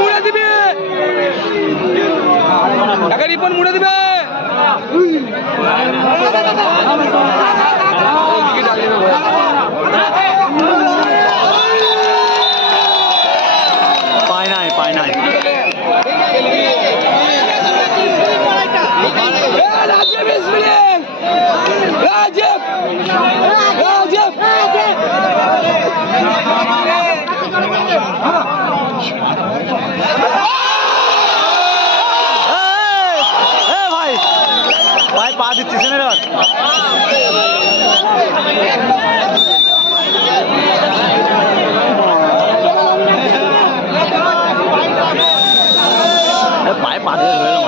মুড়ে দিবে রিপন মুড়ে দিবে পায় নাই ভাই পা দিচ্ছিস না পায়ে পা দিয়ে ধরে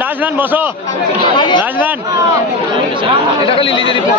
রাজম্যান বসো রাজম্যান এটা খালি লিজে রিপন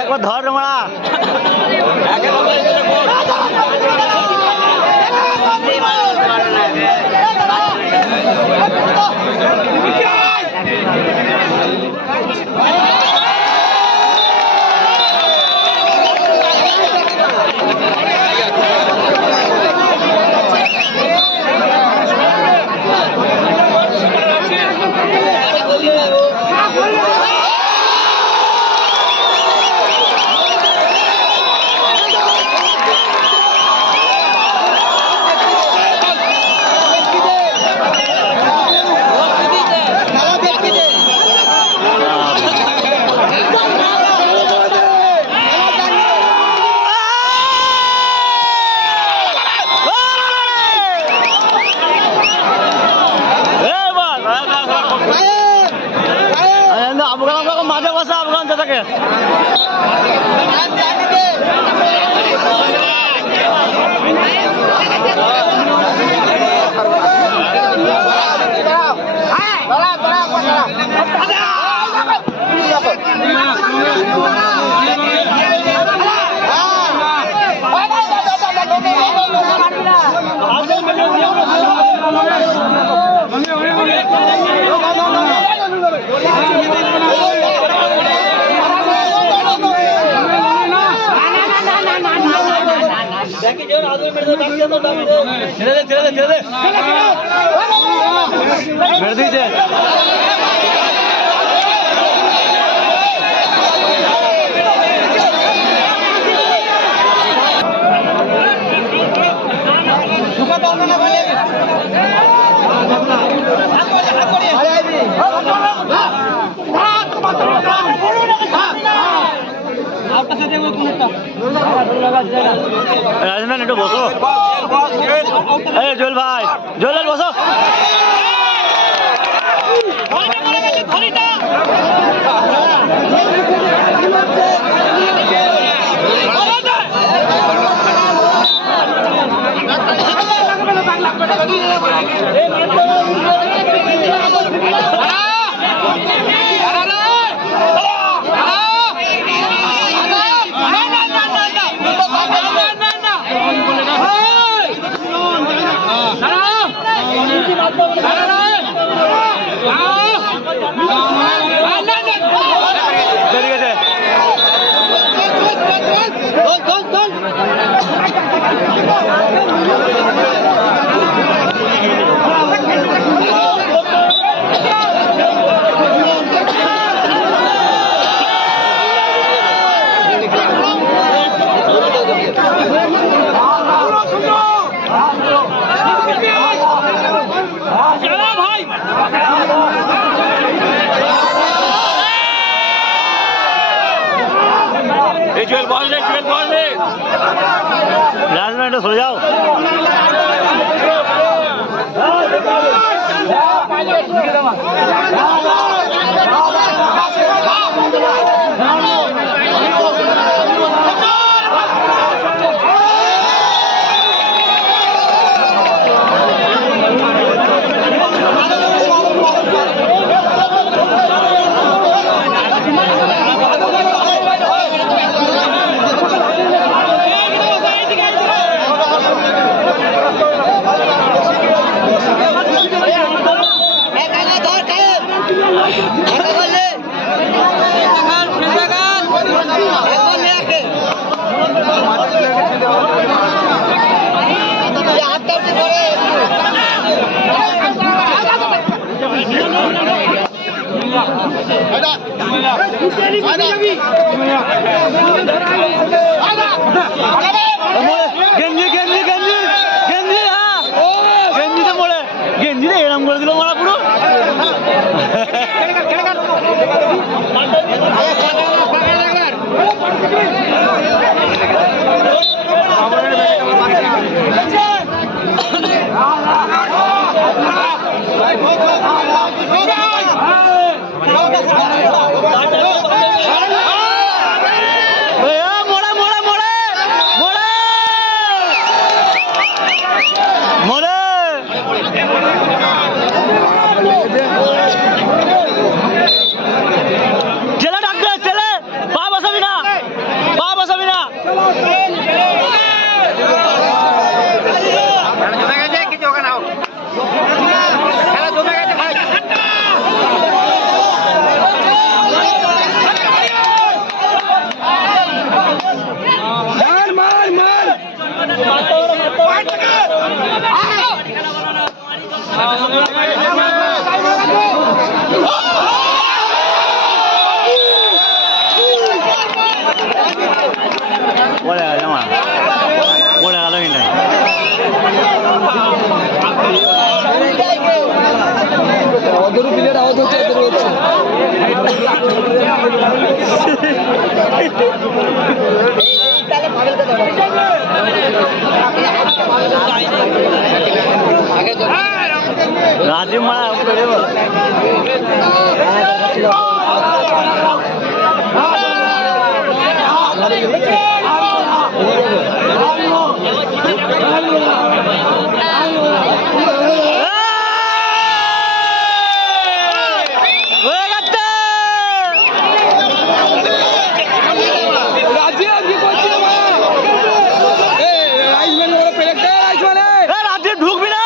একবার ধর মারা মাঝে বসে আফগান থাকে রাজম্যান একটু বসো। এই জোয়েল ভাই, জোয়েল বসো। ঠিক আছে। রাজম্যান একটু সরে যাও। গেঞ্জি গেঞ্জি গেঞ্জি গেঞ্জি, হ্যাঁ গেঞ্জিতে পড়ে, গেঞ্জিতে এরম করে দিল মারা পুরো। পড়ে গেল আমার, পড়ে গেল কিন্তু ওদেরও প্লেয়ার আউট হচ্ছে, এদেরও হচ্ছে। রাজীব মারা ঢুকবি না।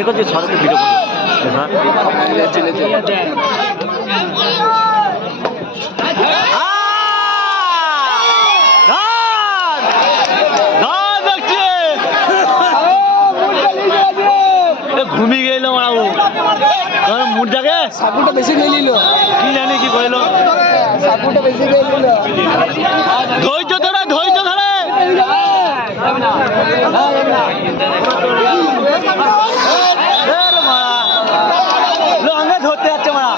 এ করছি সরকে ভিডিও করবো। মুড জাগে সাপুটা বেশি খেয়ে নিল, কি জানি কি কইলো। সাপুটা বেশি খেয়ে নিল। ধৈর্য ধরে ধৈর্য ধরে লঙ্গে ধরতে যাচ্ছে মারা।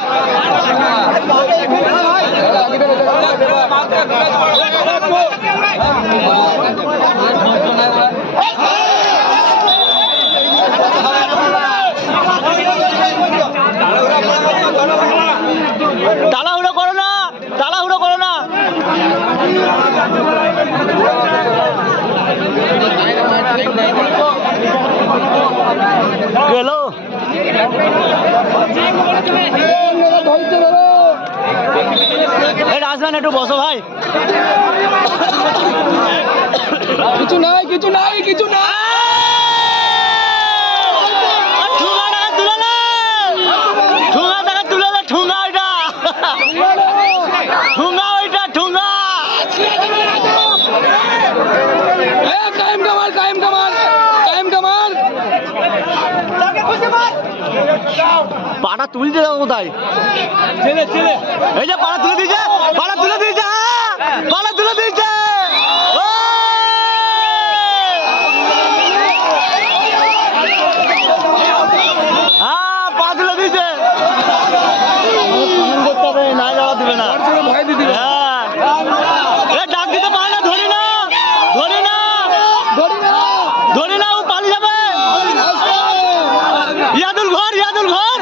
তাড়াহুড়ো করো না, তাড়াহুড়ো করো না। গেল রাজমান, একটু বসো ভাই। কিছু নাই, কিছু নাই, কিছু নাই। ঠুঙা টাকা তুলে না, ঠুঙা টাকা তুলে না, ঠুঙা ওইটা, ঠুঙা ওইটা, ঠুঙা। কায়েম কামাল, কায়েম কামাল, কায়েম কামাল। পাটা তুলতে যাবো কোথায়? এই যে পাটা তুলে দিয়েছে, পাটা তুলে দিয়েছে, পাটা তুলে দিয়েছে। হ্যাঁ, পা তুলে দিয়েছে। করতে হবে, না যাওয়া দিবে না। ভয় দিদি, হ্যাঁ, ডাক দিতে পারে না, ধরি না, ধরি না, ধরি না। ধরি না, ও পালিয়ে যাবে। ইয়াদুল ঘর, ইয়াদুল ঘর।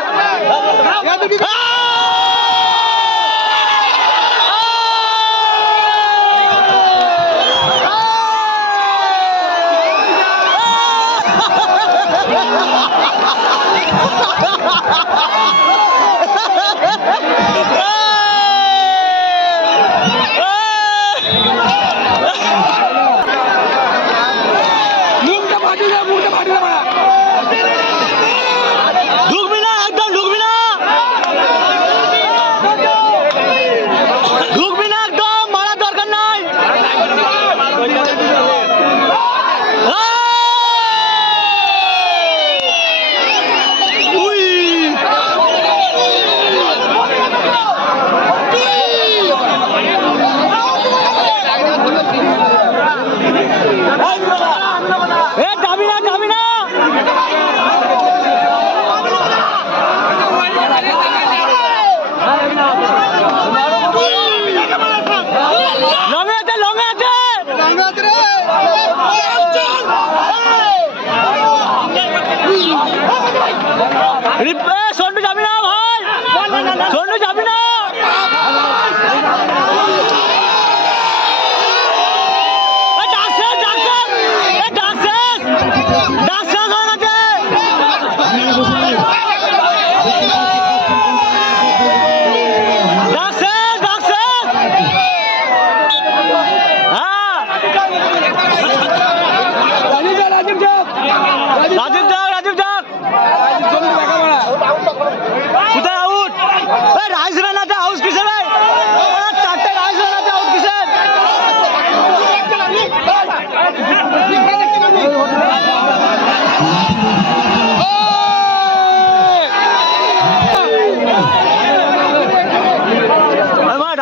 মুখটা ফাটিয়ে দাও, মুখটা ফাটিয়ে দাও। ঢুকবি না, একদম ঢুকবি না, ঢুকবি না, একদম মারার দরকার নাই। এ যাবি না, যাবি না। লঙে আছে, লঙে আছে। সন্টু যাবি না ভাই, সন্টু যাবি না। রাজীব যাক, রাজীব যাক। কোথায় আউট? রাইসম্যান আছে, আউট কিসের ভাই? চারটে রাইসম্যান আছে, আউট কিসের?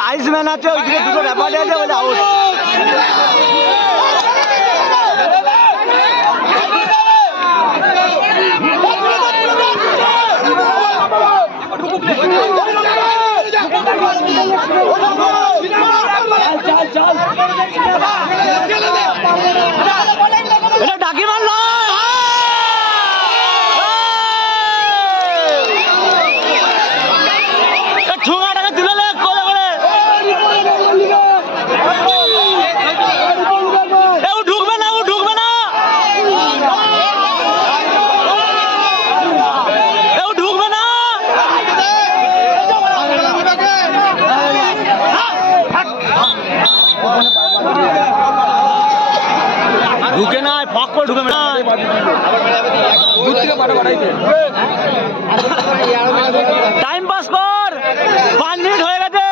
রাইসম্যান আছে, ওইদিকে দুটো রেফারি আছে, বলে আউট। এটা ডাকি মারল, ঠুঙা টাকা তুলে লে করে করে। ও ঢুকবে না, ও ঢুকবে না, ও ঢুকবে না। ঢুকে না, ফাঁক করে ঢুকে না। দূর থেকে পাটা পাঠাইছে। টাইম পাস কর, 5 মিনিট হয়ে গেছে।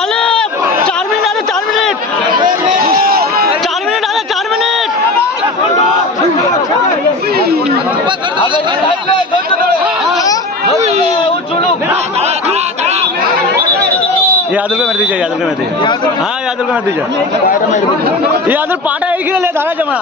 আলে यादव को मेरे दीजिए, यादव को मेरे दीजिए। हाँ यादव को मेरे दीजिए। यादव पाटा एक ही ले धारा जमा।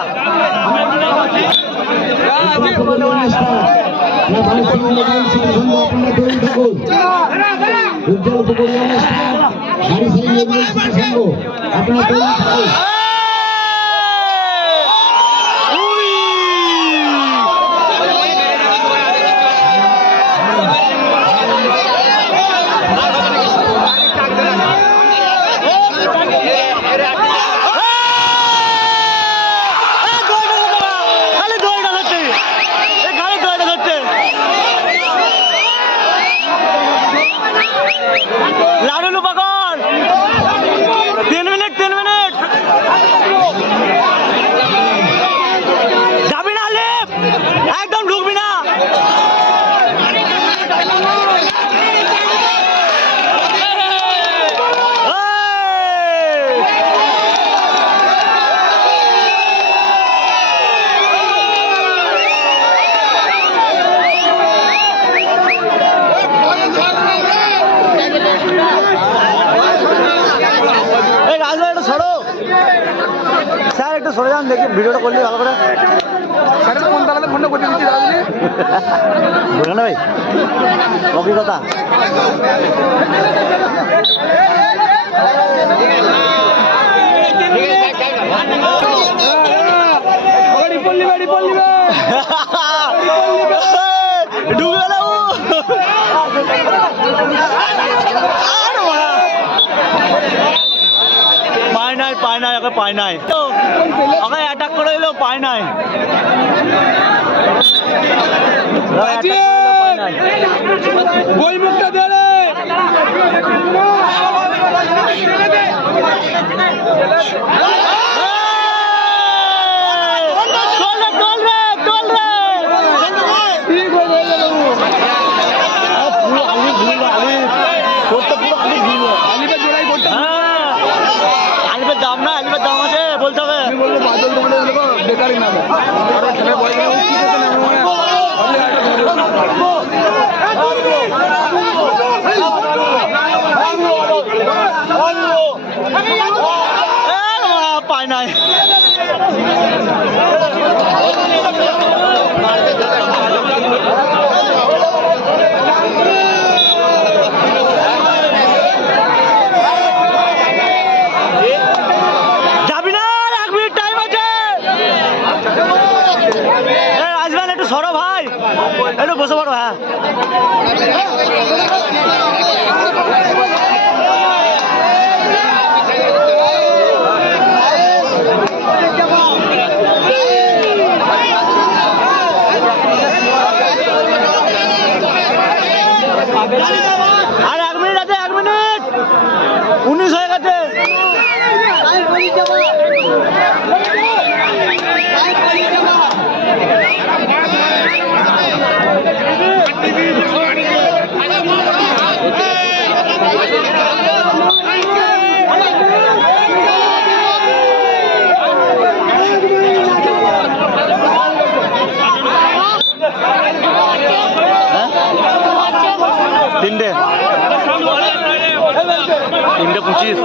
लाडू पकड़ 3 मिनट যাবি না লিপ একদম ঢুকবি না স্যার একটু সরে যান দেখি ভিডিওটা করলে ভালো করে স্যারের ফোন তাহলে ফোনটা করতে দিচ্ছি দাদা বুঝলেন ভাই কি কথা ঢুকে গেল পায় নাই ওকে পায় নাই ওকে অ্যাটাক করে দিল পায় নাই গোল মুখটা দে রে দাম না আলিপের দাম আছে বলতে হবে বেকারই নাম পায় নাই সরো ভাই একটু বসে পড়ো হ্যাঁ আর 1 মিনিট আছে 1 মিনিট 19 হয়ে গেছে তিনটে 3:25